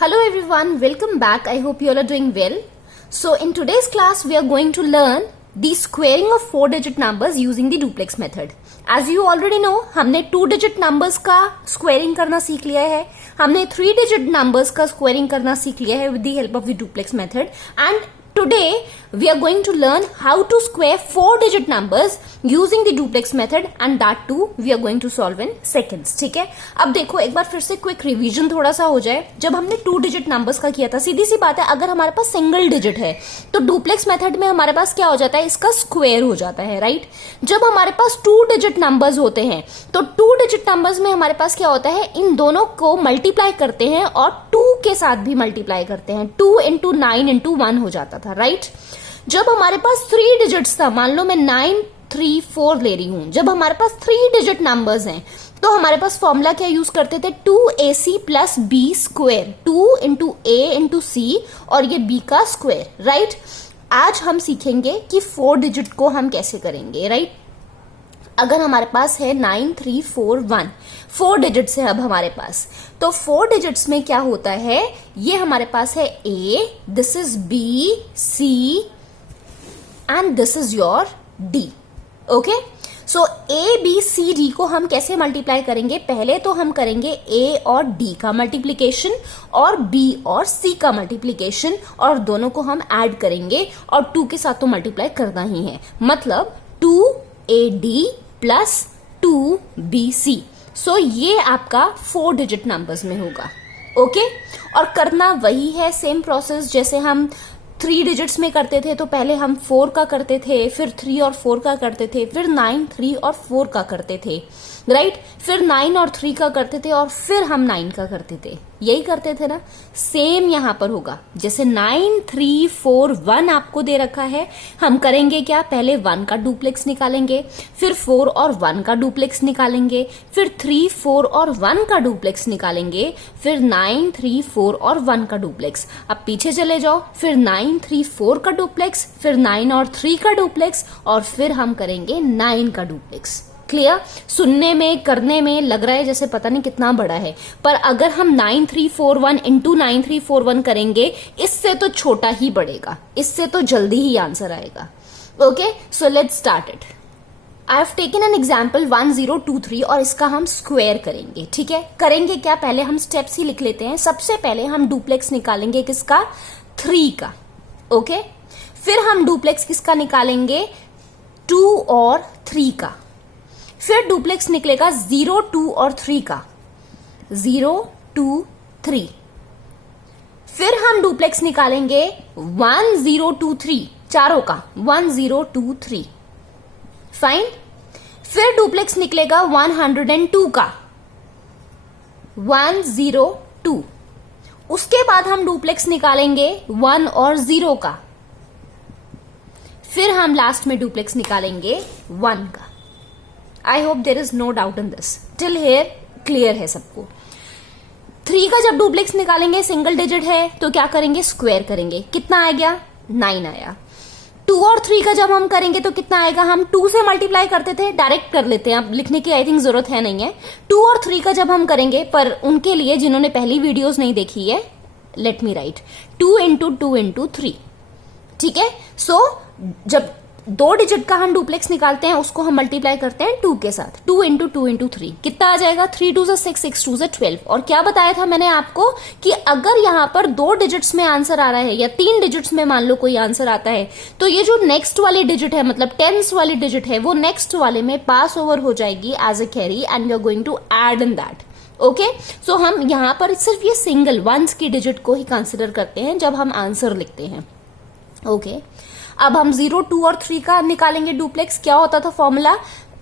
Hello everyone, welcome back. I hope you all are doing well. So in today's class we are going to learn the squaring of 4-digit numbers using the duplex method. As you already know, हमने 2-digit numbers का squaring करना सीख लिया है, हमने 3-digit numbers का squaring करना सीख लिया है with the help of the duplex method, and today we are going to learn how to square 4-digit numbers using the duplex method, and that too we are going to solve in seconds. ठीक है, अब देखो एक बार फिर से quick revision थोड़ा सा हो जाए. जब हमने 2-digit numbers का किया था, सीधी सी बात है, अगर हमारे पास सिंगल डिजिट है तो डुप्लेक्स मेथड में हमारे पास क्या हो जाता है, इसका स्क्वायर हो जाता है, राइट. जब हमारे पास 2-digit numbers होते हैं तो 2-digit numbers में हमारे पास क्या होता है, इन दोनों को मल्टीप्लाई करते हैं और 2 के साथ भी मल्टीप्लाई करते हैं. 2 इंटू 9 इंटू 1 हो जाता था, राइट. जब हमारे पास 3 डिजिट्स था, मान लो मैं 9 3 4 ले रही हूं, जब हमारे पास 3-digit नंबर्स हैं तो हमारे पास फॉर्मूला क्या यूज करते थे, 2ac plus b square, 2 into a into c और ये b का स्क्वायर, राइट. आज हम सीखेंगे कि 4-digit को हम कैसे करेंगे, राइट. अगर हमारे पास है 9 3 4 1, 4 डिजिट्स है अब हमारे पास, तो 4 डिजिट्स में क्या होता है, ये हमारे पास है a, this is b, c and this is your d. Okay, so a b c d को हम कैसे मल्टीप्लाई करेंगे, पहले तो हम करेंगे a और d का मल्टीप्लीकेशन और b और c का मल्टीप्लीकेशन और दोनों को हम ऐड करेंगे और 2 के साथ तो मल्टीप्लाई करना ही है, मतलब 2ad प्लस 2bc. सो ये आपका 4-digit नंबर्स में होगा. ओके, और करना वही है, सेम प्रोसेस जैसे हम 3 डिजिट्स में करते थे. तो पहले हम 4 का करते थे, फिर 3 और 4 का करते थे, फिर 9 3 और 4 का करते थे, राइट. फिर 9 और 3 का करते थे और फिर हम 9 का करते थे. यही करते थे ना, सेम यहां पर होगा. जैसे 9 3 4 1 आपको दे रखा है, हम करेंगे क्या, पहले 1 का डुप्लेक्स निकालेंगे, फिर 4 और 1 का डुप्लेक्स निकालेंगे, फिर 3 4 और 1 का डुप्लेक्स निकालेंगे, फिर 9 3 4 और 1 का डुप्लेक्स. अब पीछे चले जाओ, फिर 9 3 4 का डुप्लेक्स, फिर 9 और 3 का डुप्लेक्स और फिर हम करेंगे 9 का डुप्लेक्स. क्लियर. सुनने में करने में लग रहा है जैसे पता नहीं कितना बड़ा है, पर अगर हम 9 3 4 1 इंटू 9 3 4 1 करेंगे, इससे तो छोटा ही बढ़ेगा, इससे तो जल्दी ही आंसर आएगा. Okay, so let's start it. I have taken an example 1023 और इसका हम स्क्वायर करेंगे. ठीक है, करेंगे क्या, पहले हम स्टेप्स ही लिख लेते हैं. सबसे पहले हम डुप्लेक्स निकालेंगे किसका, 3 का. ओके, फिर हम डुप्लेक्स किसका निकालेंगे, 2 और 3 का. फिर डुप्लेक्स निकलेगा 0 2 और 3 का, 0 2 3. फिर हम डुप्लेक्स निकालेंगे 1 0 2 3, चारों का 1 0 2 3. फाइन. फिर डुप्लेक्स निकलेगा 102 का, 1 0 2. उसके बाद हम डुप्लेक्स निकालेंगे 1 और 0 का. फिर हम लास्ट में डुप्लेक्स निकालेंगे 1 का. I hope there is no doubt in this. Till here clear है सबको. 3 का जब डुप्लेक्स निकालेंगे, सिंगल डिजिट है तो क्या करेंगे, स्क्वायर करेंगे. कितना आ गया, 9 आया. 2 और 3 का जब हम करेंगे तो कितना आएगा, हम 2 से मल्टीप्लाई करते थे, डायरेक्ट कर लेते हैं, अब लिखने की आई थिंक जरूरत है नहीं है. 2 और 3 का जब हम करेंगे, पर उनके लिए जिन्होंने पहली वीडियोस नहीं देखी है, let me right 2 into 2 into 3. ठीक है, सो जब 2 डिजिट का हम डुप्लेक्स निकालते हैं, उसको हम मल्टीप्लाई करते हैं 2 के साथ. 2 इंटू 2 इंटू 3 कितना आ जाएगा, 3 2 6 6 2 12. और क्या बताया था मैंने आपको कि अगर यहां पर 2 डिजिट्स में आंसर आ रहा है या 3 डिजिट्स में मान लो कोई आंसर आता है, तो ये जो नेक्स्ट वाली डिजिट है, मतलब टेंस वाली डिजिट है, वो नेक्स्ट वाले में पास ओवर हो जाएगी as a carry and we are going to add in that. Okay, so हम यहां पर सिर्फ ये सिंगल वंस की डिजिट को ही कंसिडर करते हैं जब हम आंसर लिखते हैं. ओके, अब हम 0 2 और 3 का निकालेंगे डुप्लेक्स. क्या होता था formula,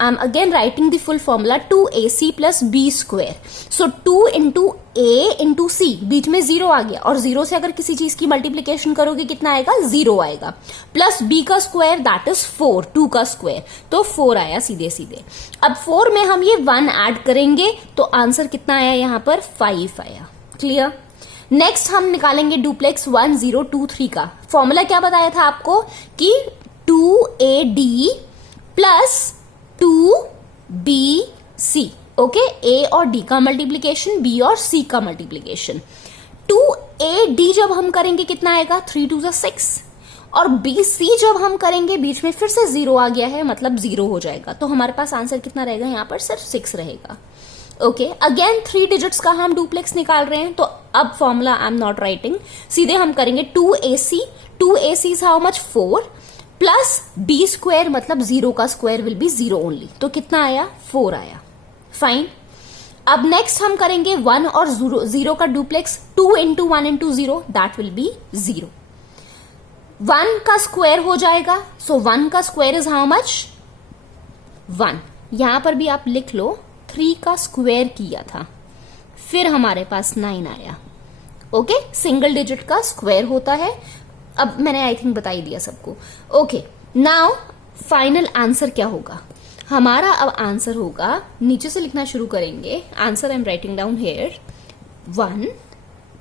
I am again writing the full formula, 2ac plus b square. So 2 into a into c, बीच में 0 आ गया, और 0 से अगर किसी चीज की मल्टीप्लीकेशन करोगे कितना आएगा, 0 आएगा, प्लस b का स्क्वायर दैट इज 4, 2 का स्क्वायर, तो 4 आया सीधे सीधे. अब 4 में हम ये 1 ऐड करेंगे तो आंसर कितना आया, यहां पर 5 आया. क्लियर. नेक्स्ट हम निकालेंगे डुप्लेक्स 1 0 2 3 का. फॉर्मूला क्या बताया था आपको कि 2ad प्लस 2bc. ओके, ए और डी का मल्टीप्लीकेशन, बी और सी का मल्टीप्लीकेशन. 2AD जब हम करेंगे कितना आएगा, 3 2 6, और BC जब हम करेंगे बीच में फिर से 0 आ गया है, मतलब 0 हो जाएगा, तो हमारे पास आंसर कितना रहेगा, यहाँ पर सिर्फ 6 रहेगा। ओके, अगेन 3 डिजिट्स का हम डुप्लेक्स निकाल रहे हैं, तो अब formula I am not writing, सीधे हम करेंगे 2AC, 2AC is how much 4 plus B square, मतलब 0 का स्क्वायर विल बी 0 ओनली, तो कितना आया, 4 आया। फाइन, अब नेक्स्ट हम करेंगे 1 और 0 का duplex, 2 into 1 into 0 that will be 0। 1 का स्क्वायर हो जाएगा, सो 1 का स्क्वायर इज हाउ मच 1, यहां पर भी आप लिख लो 3 का स्क्वायर किया था, फिर हमारे पास 9 आया। ओके, सिंगल डिजिट का स्क्वायर होता है, अब मैंने आई थिंक बता ही दिया सबको। ओके, नाउ फाइनल आंसर क्या होगा हमारा, अब आंसर होगा, नीचे से लिखना शुरू करेंगे, answer I am writing down here 1,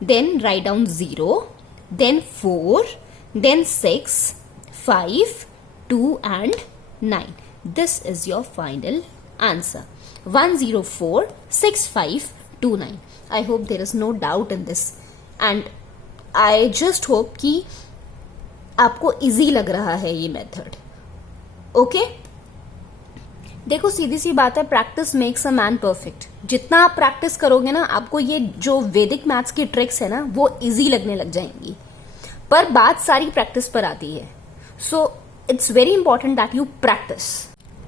then write down 0, then 4, then 6, 5, 2 and 9. This is your final answer. 1046529. I hope there is no doubt in this. And I just hope कि आपको easy लग रहा है ये मेथड। ओके, देखो सीधी सी बात है, practice makes a man perfect. जितना आप प्रैक्टिस करोगे ना, आपको ये जो वैदिक मैथ्स की ट्रिक्स है ना, वो इजी लगने लग जाएंगी, पर बात सारी प्रैक्टिस पर आती है। So it's very important that you practice.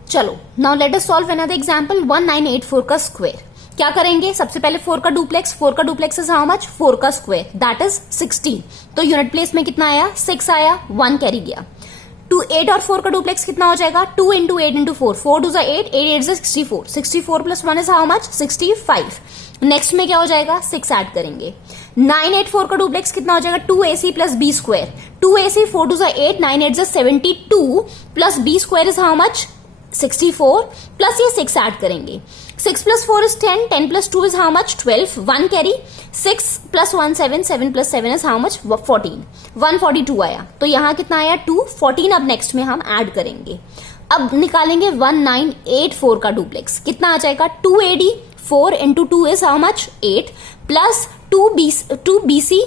चलो now let us solve another example, 1984 का स्क्वायर। क्या करेंगे, सबसे पहले 4 का डुप्लेक्स, 4 का डुप्लेक्स इज हाउ मच, 4 का स्क्वायर दैट इज 16, तो यूनिट प्लेस में कितना आया, 6 आया, 1 कैरी गया। 8 और 4 का डुप्लेक्स कितना हो जाएगा, 2 into 8 into 4, 4 2 8, 8 8 64, 64 plus 1 is how much, 65। Next में क्या हो जाएगा, 6 ऐड करेंगे। 984 का डुप्लेक्स कितना हो जाएगा, 2AC plus B square, 2AC 4 2 8, 9 8 72 plus B square is how much, 64 plus ये 6 ऐड करेंगे। 6 plus 4 is 10, 10 plus 2 is how much, 12, 1 carry, 6 plus 1 7, 7 plus 7 is how much, 14, 142 आया, तो यहां कितना आया 2, 14 अब नेक्स्ट में हम ऐड करेंगे। अब निकालेंगे 1984 का डुप्लेक्स, कितना आ जाएगा, 2AD, 4 into 2 is how much, 8 plus 2BC,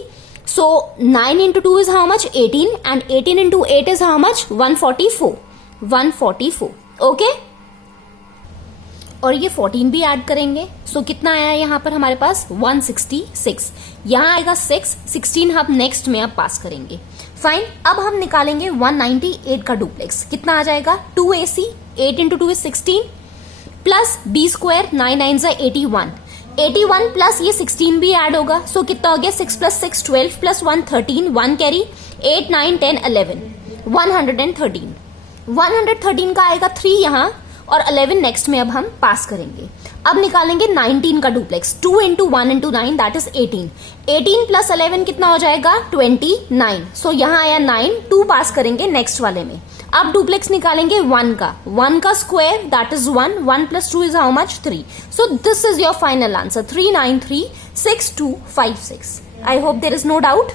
so 9 into 2 is how much, 18, and 18 into 8 is how much, 144, 144, okay? और ये 14 भी ऐड करेंगे, सो कितना आया यहाँ पर हमारे पास, 166, यहाँ आएगा 6, 16 हम नेक्स्ट में अब पास करेंगे। फाइन, अब हम निकालेंगे 198 का डुप्लेक्स, कितना आ जाएगा, 2AC, 8 into 2 is 16 plus B square, 9 9 जा 81, 81 प्लस ये 16 भी ऐड होगा, सो कितना हो गया, 6 प्लस 6 12 प्लस 1 13, 1 कैरी, 8 9 10 11, 113, 113 का आएगा 3 यहाँ, और 11 नेक्स्ट में अब हम पास करेंगे। अब निकालेंगे 19 का duplex, 2 into 1 into 9 that is 18, 18 plus 11 कितना हो जाएगा, 29, सो यहाँ आया 9, 2 पास करेंगे नेक्स्ट वाले में। अब डुप्लेक्स निकालेंगे 1 का square that is 1, 1 plus 2 is how much, 3, so this is your final answer, 3936256। I hope there is no doubt.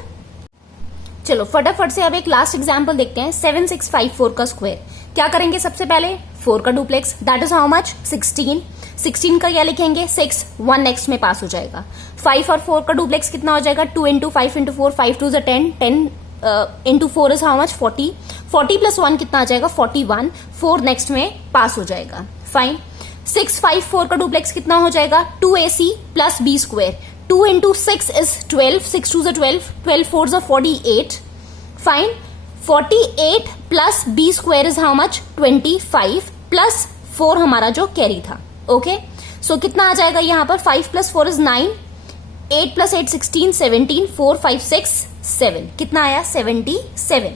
चलो फटाफट से अब एक लास्ट एग्जाम्पल देखते हैं, 7654 का स्क्वायर। क्या करेंगे, सबसे पहले 4 का duplex that is how much, 16, 16 का क्या लिखेंगे, 6, 1 नेक्स्ट में पास हो जाएगा। 5 और 4 का डुप्लेक्स कितना हो जाएगा, 2 into 5 into 4, 5 2 10, 10 into 4 is how much, 40, 40 plus 1 कितना आ जाएगा, 41, 4 नेक्स्ट में पास हो जाएगा। फाइन, 6 5 4 का डुप्लेक्स कितना हो जाएगा, 2AC plus B square, 2 into 6 is 12, 6 2 12, 12 4 48, fine, 48 plus B square is how much, 25 plus 4 हमारा जो कैरी था। ओके, सो कितना आ जाएगा यहाँ पर, 5 प्लस 4 इज 9, 8 प्लस 8 16, 17, 4 5 6 7, कितना आया, 77,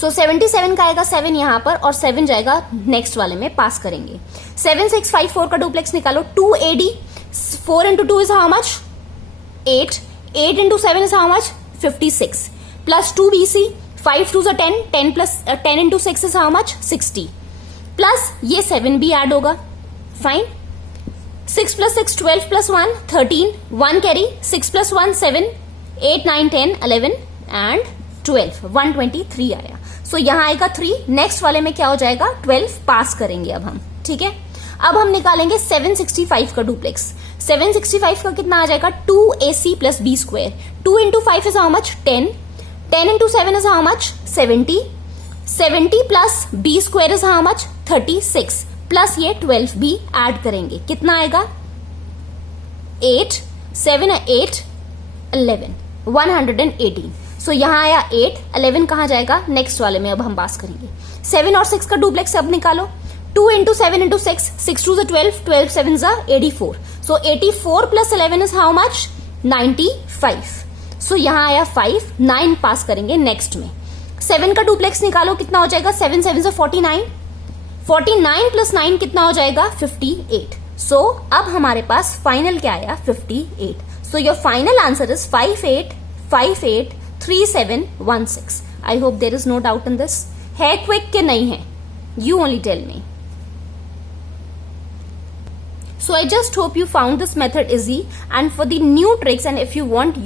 सो 77 का आएगा 7 यहाँ पर, और 7 जाएगा नेक्स्ट वाले में, पास करेंगे। 7654 का डुप्लेक्स निकालो, 2AD, 4 into 2 is how much, 8, 8 into 7 is how much, 56, plus 2BC, 5 2 10, 10 plus 10 into 6 is how much, 60, plus ये 7 भी ऐड होगा। Fine, 6 plus 6 12 plus 1 13, 1 carry, 6 plus 1 7, 8 9 10 11 and 12, 123 आया। सो यहाँ आएगा 3, नेक्स्ट वाले में क्या हो जाएगा, 12 पास करेंगे अब हम। ठीक है, अब हम निकालेंगे 765 का डुप्लेक्स। 765 का कितना आ जाएगा 2ac plus B square. 2 into 5 is how much 10. 10 into 7 is how much 70. 70 plus B square is how much 36 plus ये 12 भी ऐड करेंगे कितना आएगा 8 7 8 11 118. सो यहां आया 8 11 कहां जाएगा नेक्स्ट वाले में अब हम पास करेंगे 7 और 6 का डुप्लेक्स अब निकालो 2 into 7 into 6 6 2 12 12 7 84. So 84 plus 11 is how much 95. सो यहां आया 5 9 पास करेंगे नेक्स्ट में 7 का डुप्लेक्स निकालो कितना हो जाएगा 7 7 49. 49 प्लस 9 कितना हो जाएगा 58. सो अब हमारे पास फाइनल क्या आया 58. So your final answer is 58583716. I hope there is no doubt in this. है क्विक के नहीं है you only tell me. So I just hope you found this method easy, and for the new tricks and if you want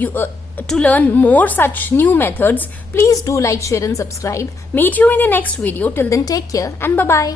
to learn more such new methods, please do like, share and subscribe. Meet you in the next video. Till then, take care and bye bye.